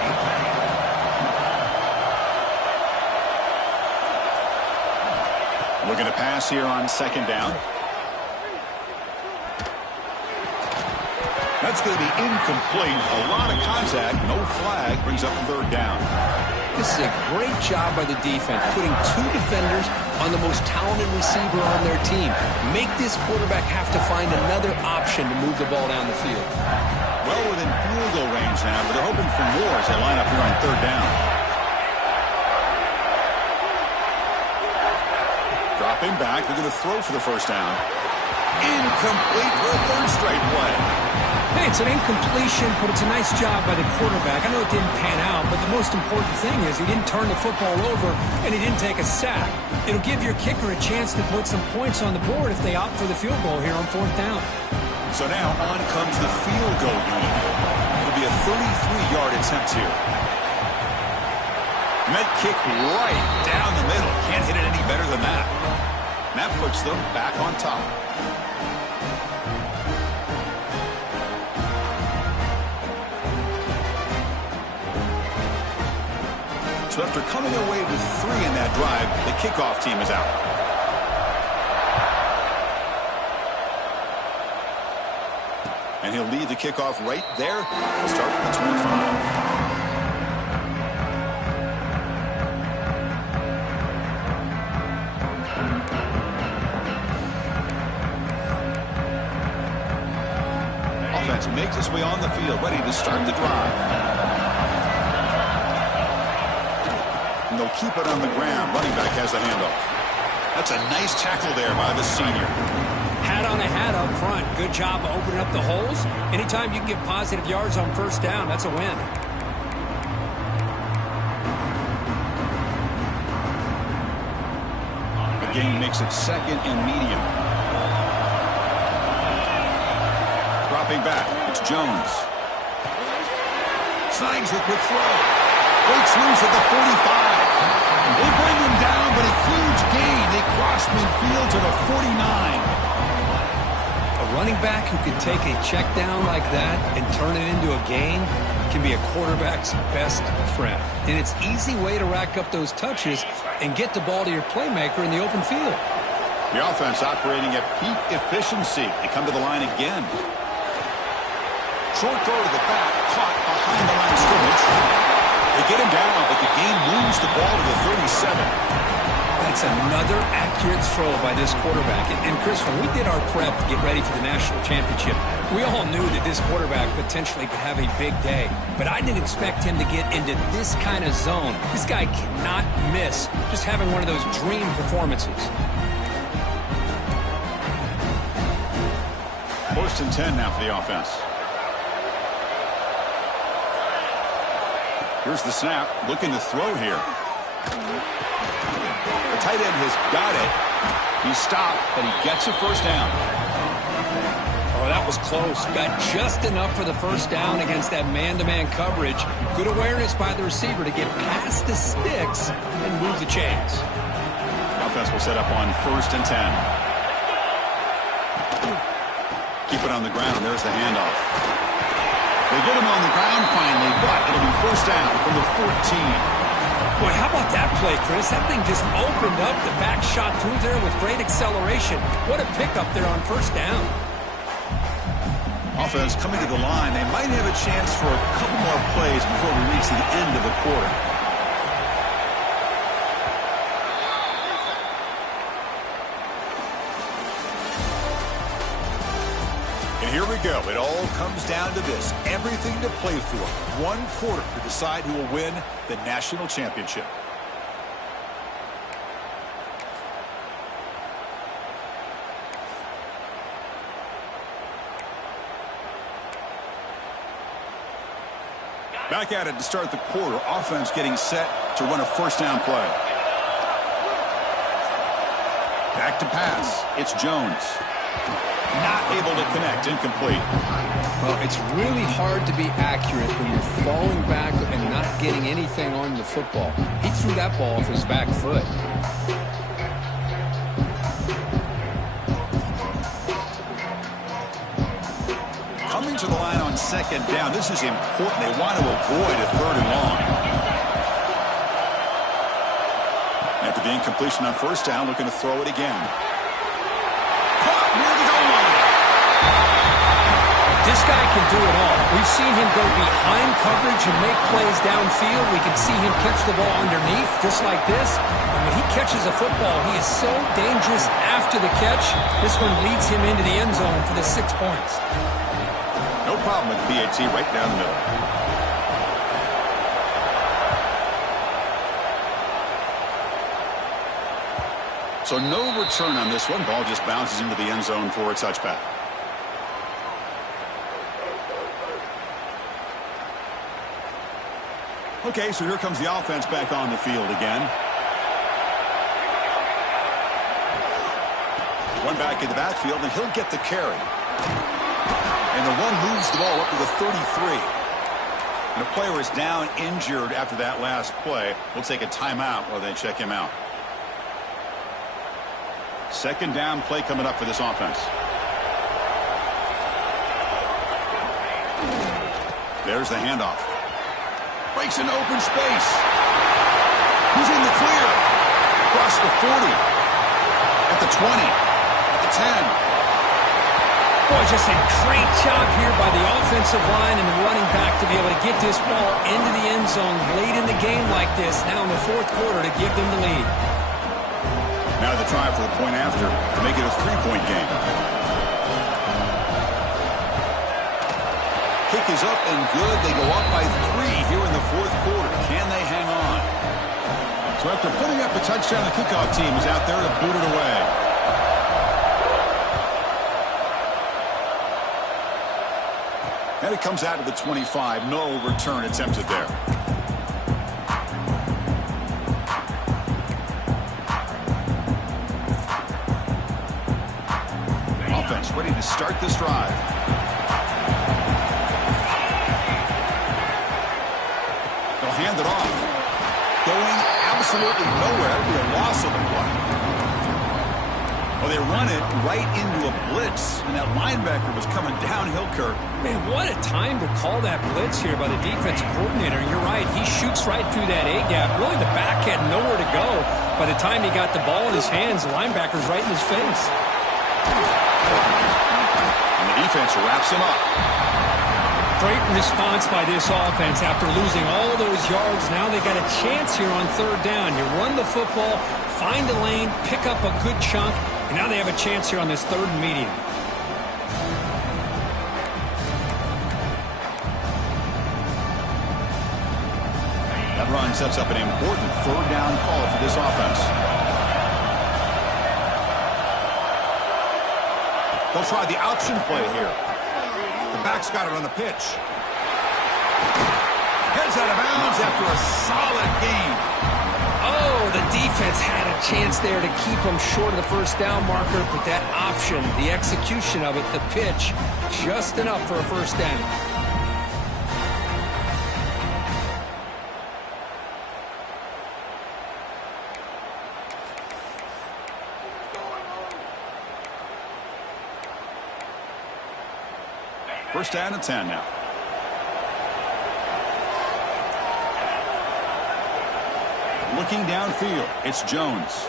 Looking to pass here on 2nd down. That's going to be incomplete. A lot of contact. No flag. Brings up 3rd down. This is a great job by the defense, putting 2 defenders on the most talented receiver on their team. Make this quarterback have to find another option to move the ball down the field. Well within field goal range now, but they're hoping for more as they line up here on 3rd down. Dropping back. They're going to throw for the first down. Incomplete for a 3rd straight play. Hey, it's an incompletion, but it's a nice job by the quarterback. I know it didn't pan out, but the most important thing is he didn't turn the football over and he didn't take a sack. It'll give your kicker a chance to put some points on the board if they opt for the field goal here on 4th down. So now on comes the field goal unit. It'll be a 33-yard attempt here. And that kick right down the middle. Can't hit it any better than that. And that puts them back on top. So after coming away with 3 in that drive, the kickoff team is out. And he'll lead the kickoff right there. We'll start with the 25. Offense makes its way on the field, ready to start the drive. And they'll keep it on the ground. Running back has the handoff. That's a nice tackle there by the senior. Hat on a hat up front. Good job of opening up the holes. Anytime you can get positive yards on 1st down, that's a win. The gain makes it 2nd and medium. Dropping back. It's Jones. Snags the quick throw. Breaks loose at the 45. They bring him down, but a huge gain. They cross midfield to the 49. A running back who can take a check down like that and turn it into a gain can be a quarterback's best friend. And it's an easy way to rack up those touches and get the ball to your playmaker in the open field. The offense operating at peak efficiency. They come to the line again. Short throw to the back, caught behind the line of scrimmage. They get him down, but the game moves the ball to the 37. That's another accurate throw by this quarterback. And Chris, when we did our prep to get ready for the national championship, we all knew that this quarterback potentially could have a big day. But I didn't expect him to get into this kind of zone. This guy cannot miss just having one of those dream performances. 1st and 10 now for the offense. Here's the snap, looking to throw here. The tight end has got it. He stopped, but he gets a first down. Oh, that was close. Got just enough for the first down against that man-to-man coverage. Good awareness by the receiver to get past the sticks and move the chains. Offense will set up on 1st and 10. Keep it on the ground. There's the handoff. They get him on the ground finally, but it'll be first down from the 14. Boy, how about that play, Chris? That thing just opened up. The back shot through there with great acceleration. What a pickup there on 1st down. Offense coming to the line. They might have a chance for a couple more plays before we reach the end of the quarter. And here we go. It all comes down to this. Everything to play for. 1 quarter to decide who will win the national championship. Back at it to start the quarter. Offense getting set to run a first down play. Back to pass. It's Jones. Not able to connect. Incomplete. Well, it's really hard to be accurate when you're falling back and not getting anything on the football. He threw that ball off his back foot. Coming to the line on second down. This is important. They want to avoid a third and long. After the incompletion on first down, looking to throw it again. Caught near the goal line. This guy can do it all. We've seen him go behind coverage and make plays downfield. We can see him catch the ball underneath, just like this. And when he catches a football, he is so dangerous after the catch. This one leads him into the end zone for the 6 points. No problem with PAT right down the middle. So no return on this one. Ball just bounces into the end zone for a touchback. Okay, so here comes the offense back on the field again. One back in the backfield, and he'll get the carry. And the one moves the ball up to the 33. And the player is down injured after that last play. We'll take a timeout while they check him out. Second down play coming up for this offense. There's the handoff. Breaks into open space. He's in the clear. Across the 40. At the 20. At the 10. Boy, just a great job here by the offensive line and the running back to be able to get this ball into the end zone late in the game like this, now in the fourth quarter, to give them the lead. Now the try for the point after to make it a 3-point game. Kick is up and good. They go up by 3 here in the fourth quarter. Can they hang on? So after putting up a touchdown, the kickoff team is out there to boot it away. And it comes out of the 25. No return attempted there. Offense ready to start this drive. They'll hand it off. Going absolutely nowhere. It'll be a loss of the play. Well, they run it right into a blitz, and that linebacker was coming downhill, Kirk. Man, what a time to call that blitz here by the defensive coordinator. You're right. He shoots right through that A-gap. Really, the back had nowhere to go. By the time he got the ball in his hands, the linebacker's right in his face. And the defense wraps him up. Great response by this offense. After losing all those yards, now they got a chance here on third down. You run the football, find a lane, pick up a good chunk, and now they have a chance here on this third and medium. That run sets up an important third down call for this offense. They'll try the option play here. The back's got it on the pitch. Heads out of bounds after a solid game. Oh, the defense had a chance there to keep them short of the first down marker, but that option, the execution of it, the pitch, just enough for a first down. First down and 10 now. Looking downfield, it's Jones.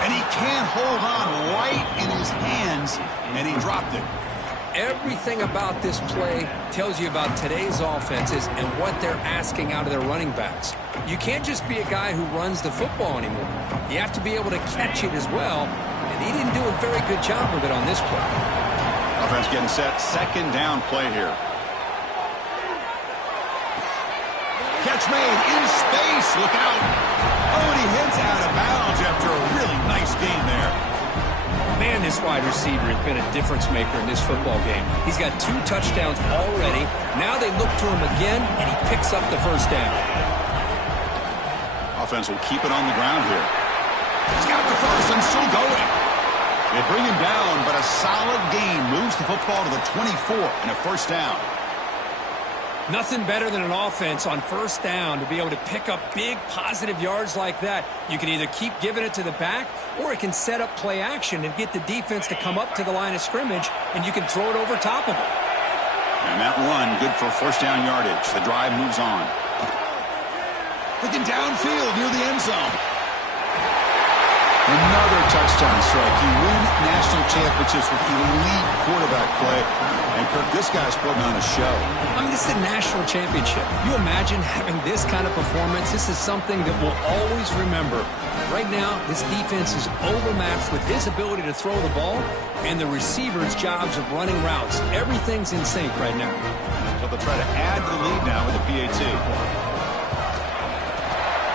And he can't hold on right in his hands, and he dropped it. Everything about this play tells you about today's offenses and what they're asking out of their running backs. You can't just be a guy who runs the football anymore. You have to be able to catch it as well, and he didn't do a very good job of it on this play. Offense getting set, second down play here. Catch made in space, look out. Oh, and he hits out of bounds after a really nice game there. Man, this wide receiver has been a difference maker in this football game. He's got 2 touchdowns already. Now they look to him again, and he picks up the first down. Offense will keep it on the ground here. He's got the first and still going. They bring him down, but a solid gain moves the football to the 24 and a first down. Nothing better than an offense on first down to be able to pick up big positive yards like that. You can either keep giving it to the back, or it can set up play action and get the defense to come up to the line of scrimmage, and you can throw it over top of it. And that run, good for first down yardage. The drive moves on. Looking downfield near the end zone. Another touchdown strike. You win national championships with elite quarterback play. And Kirk, this guy's putting on a show. I mean, this is a national championship. You imagine having this kind of performance? This is something that we'll always remember. Right now, this defense is overmatched with his ability to throw the ball and the receivers' jobs of running routes. Everything's in sync right now. So they'll try to add to the lead now with the PAT.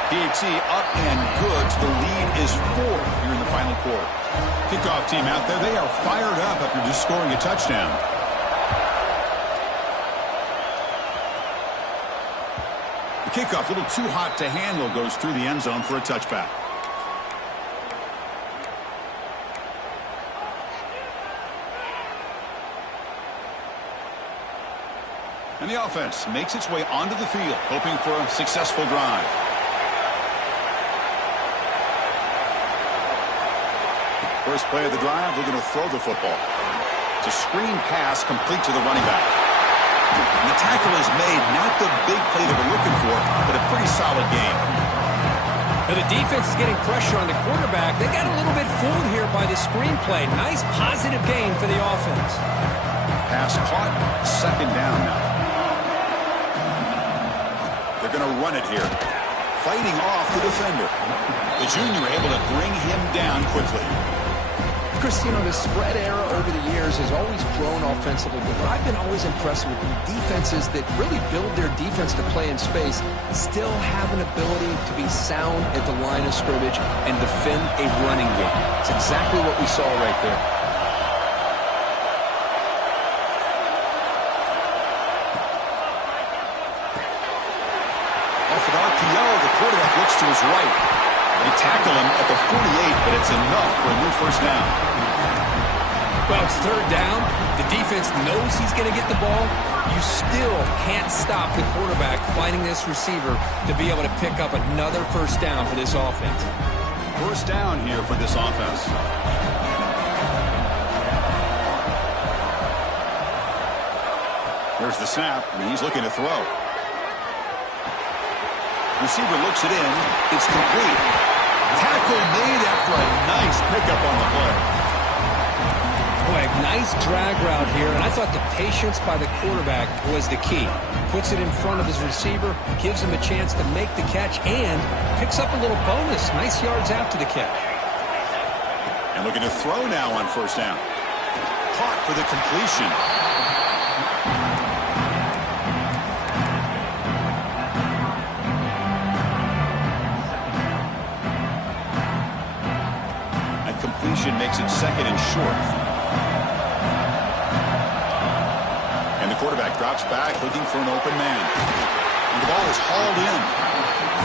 PAT up and good. The lead is 4 here in the final quarter. Kickoff team out there. They are fired up after just scoring a touchdown. The kickoff, a little too hot to handle, goes through the end zone for a touchback. And the offense makes its way onto the field, hoping for a successful drive. First play of the drive, they're going to throw the football. It's a screen pass complete to the running back. And the tackle is made, not the big play that we're looking for, but a pretty solid game. Now the defense is getting pressure on the quarterback. They got a little bit fooled here by the screenplay. Nice positive gain for the offense. Pass caught, second down now. They're going to run it here. Fighting off the defender. The junior able to bring him down quickly. Chris, you know, the spread era over the years has always grown offensively, but what I've been always impressed with defenses that really build their defense to play in space still have an ability to be sound at the line of scrimmage and defend a running game. It's exactly what we saw right there. Off an RPO, the quarterback looks to his right. They tackle him at the 48, but it's enough for a new first down. Well, it's third down. The defense knows he's going to get the ball. You still can't stop the quarterback finding this receiver to be able to pick up another first down for this offense. First down here for this offense. There's the snap, and he's looking to throw. Receiver looks it in. It's complete. Tackle made after a nice pickup on the play. Boy, a nice drag route here, and I thought the patience by the quarterback was the key. Puts it in front of his receiver, gives him a chance to make the catch, and picks up a little bonus. Nice yards after the catch. And looking to throw now on first down. Caught for the completion. Makes it second and short. And the quarterback drops back looking for an open man. And the ball is hauled in.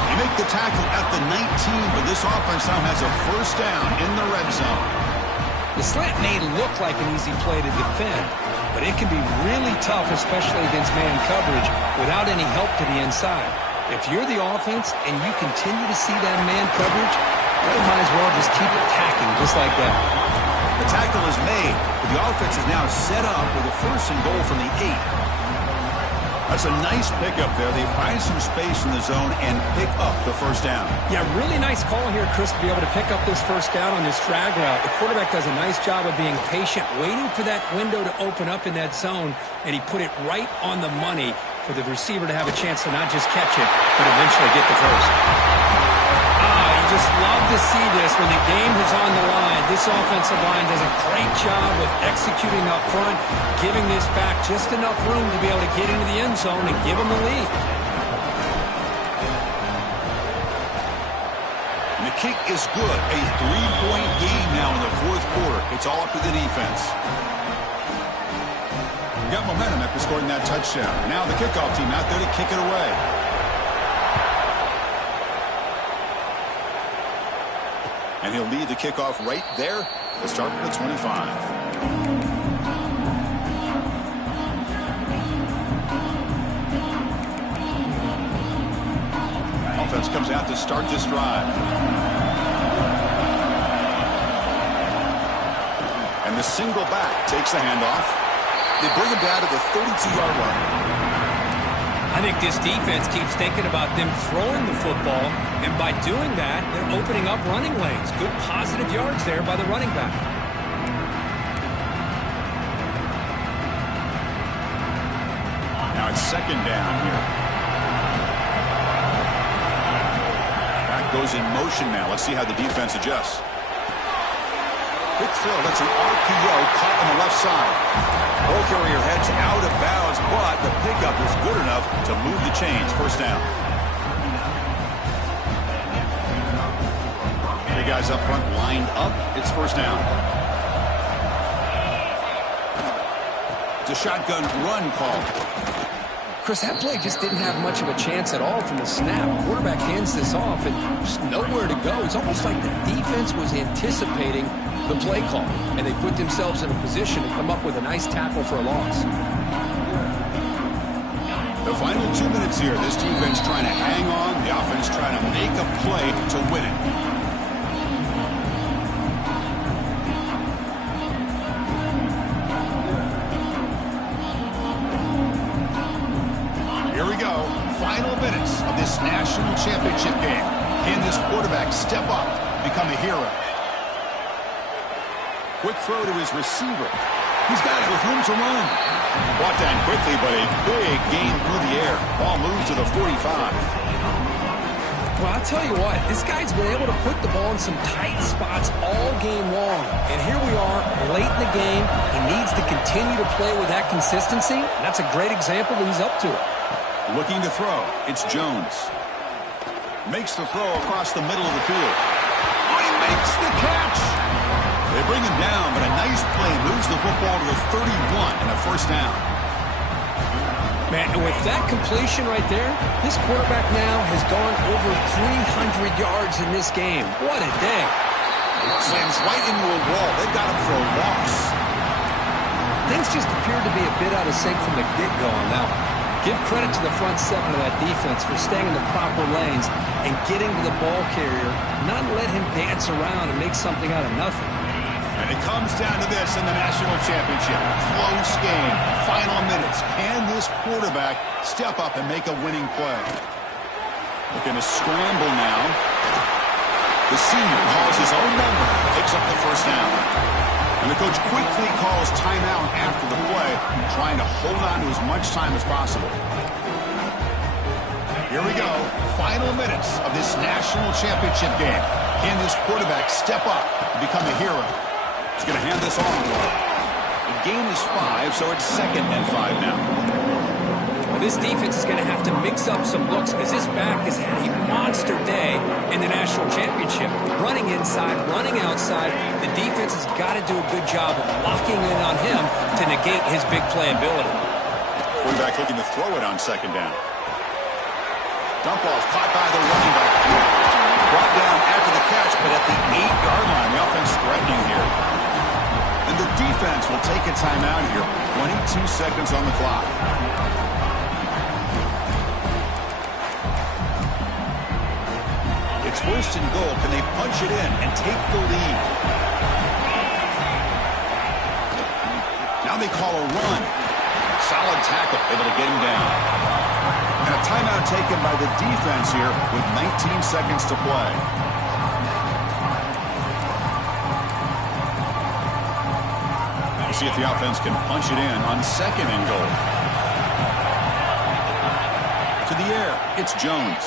They make the tackle at the 19, but this offense now has a first down in the red zone. The slant may look like an easy play to defend, but it can be really tough, especially against man coverage, without any help to the inside. If you're the offense and you continue to see that man coverage, you might as well just keep attacking just like that. The tackle is made, but the offense is now set up with a first and goal from the 8. That's a nice pickup there. They find some space in the zone and pick up the first down. Yeah, really nice call here, Chris, to be able to pick up this first down on this drag route. The quarterback does a nice job of being patient, waiting for that window to open up in that zone, and he put it right on the money for the receiver to have a chance to not just catch it, but eventually get the first. You just love to see this when the game is on the line. This offensive line does a great job of executing up front, giving this back just enough room to be able to get into the end zone and give them the lead. And the kick is good. A 3-point game now in the fourth quarter. It's all up to the defense. Got momentum after scoring that touchdown. Now the kickoff team out there to kick it away. And he'll lead the kickoff right there to start with the 25. Offense comes out to start this drive. And the single back takes the handoff. They bring him down to the 32-yard line. I think this defense keeps thinking about them throwing the football, and by doing that, they're opening up running lanes. Good positive yards there by the running back. Now it's second down here. Back goes in motion now. Let's see how the defense adjusts. Quick throw. That's an RPO caught on the left side. Ball carrier heads out of bounds, but the pickup is good enough to move the chains. First down. The guys up front lined up. It's first down. It's a shotgun run call. Chris, that play just didn't have much of a chance at all from the snap. Quarterback hands this off and just nowhere to go. It's almost like the defense was anticipating the play call, and they put themselves in a position to come up with a nice tackle for a loss. The final 2 minutes here. This defense trying to hang on. The offense trying to make a play to win it. Here we go. Final minutes of this national championship game. Can this quarterback step up, become a hero? Quick throw to his receiver. He's got it with room to run. Brought down quickly, but a big gain through the air. Ball moves to the 45. Well, I'll tell you what, this guy's been able to put the ball in some tight spots all game long. And here we are, late in the game. He needs to continue to play with that consistency. That's a great example that he's up to it. Looking to throw. It's Jones. Makes the throw across the middle of the field. Oh, he makes the catch. They bring him down, but a nice play moves the football to the 31 and a first down. Man, and with that completion right there, this quarterback now has gone over 300 yards in this game. What a day. Slams right into a wall. They've got him for a loss. Things just appeared to be a bit out of sync from the get-go on that one. Give credit to the front seven of that defense for staying in the proper lanes and getting to the ball carrier, not let him dance around and make something out of nothing. And it comes down to this in the national championship. Close game. Final minutes. Can this quarterback step up and make a winning play? Looking to scramble now. The senior calls his own number. Picks up the first down. And the coach quickly calls timeout after the play, trying to hold on to as much time as possible. Here we go. Final minutes of this national championship game. Can this quarterback step up and become a hero? He's going to hand this off. The gain is 5, so it's second and 5 now. Well, this defense is going to have to mix up some looks because this back has had a monster day in the national championship. Running inside, running outside. The defense has got to do a good job of locking in on him to negate his big play ability. Quarterback looking to throw it on second down. Dump ball's caught by the running back. Brought down after the catch, but at the 8-yard line, the offense threatening here. And the defense will take a timeout here. 22 seconds on the clock. It's first and goal. Can they punch it in and take the lead? Now they call a run. Solid tackle, able to get him down. And a timeout taken by the defense here with 19 seconds to play. We'll see if the offense can punch it in on second and goal. To the air, it's Jones.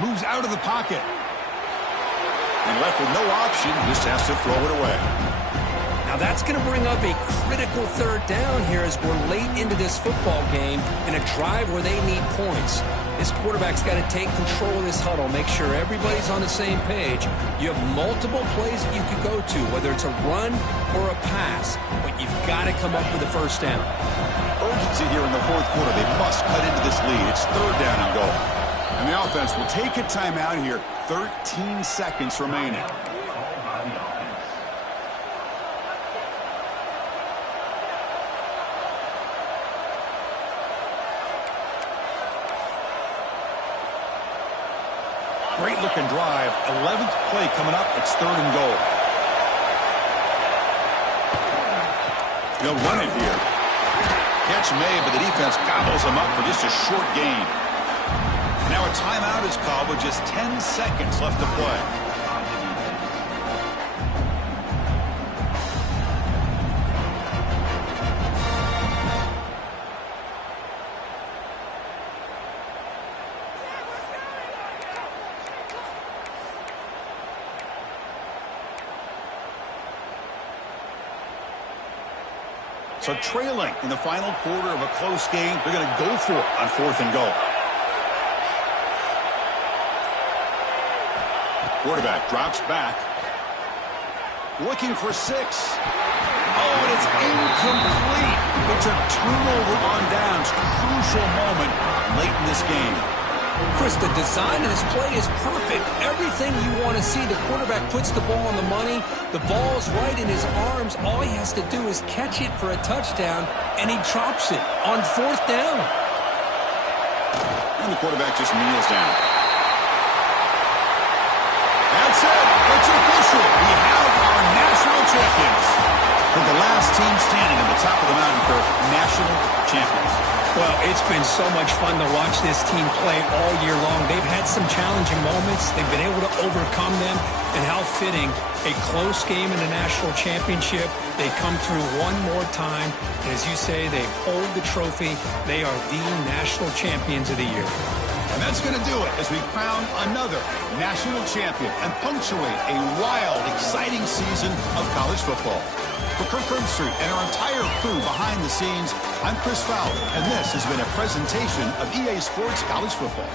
Moves out of the pocket. And left with no option, just has to throw it away. Now that's going to bring up a critical third down here as we're late into this football game in a drive where they need points. This quarterback's got to take control of this huddle, make sure everybody's on the same page. You have multiple plays that you could go to, whether it's a run or a pass, but you've got to come up with a first down. Urgency here in the fourth quarter. They must cut into this lead. It's third down and goal. And the offense will take a timeout here. 13 seconds remaining. Great looking drive. 11th play coming up. It's third and goal. They'll run it here. Catch made, but the defense gobbles him up for just a short gain. Now a timeout is called with just 10 seconds left to play. So trailing in the final quarter of a close game, they're going to go for it on fourth and goal. Quarterback drops back. Looking for 6. Oh, and it's incomplete. It's a turnover on downs. Crucial moment late in this game. Chris, the design of this play is perfect. Everything you want to see. The quarterback puts the ball on the money. The ball's right in his arms. All he has to do is catch it for a touchdown, and he drops it on fourth down. And the quarterback just kneels down. That's it. It's official. We have our national champions. For the last team standing at the top of the mountain for national champions. Well, it's been so much fun to watch this team play all year long. They've had some challenging moments. They've been able to overcome them. And how fitting, a close game in the national championship. They come through one more time. And as you say, they hold the trophy. They are the national champions of the year. And that's going to do it as we crown another national champion and punctuate a wild, exciting season of college football. For Kirk Herbstreit and our entire crew behind the scenes, I'm Chris Fowler, and this has been a presentation of EA Sports College Football.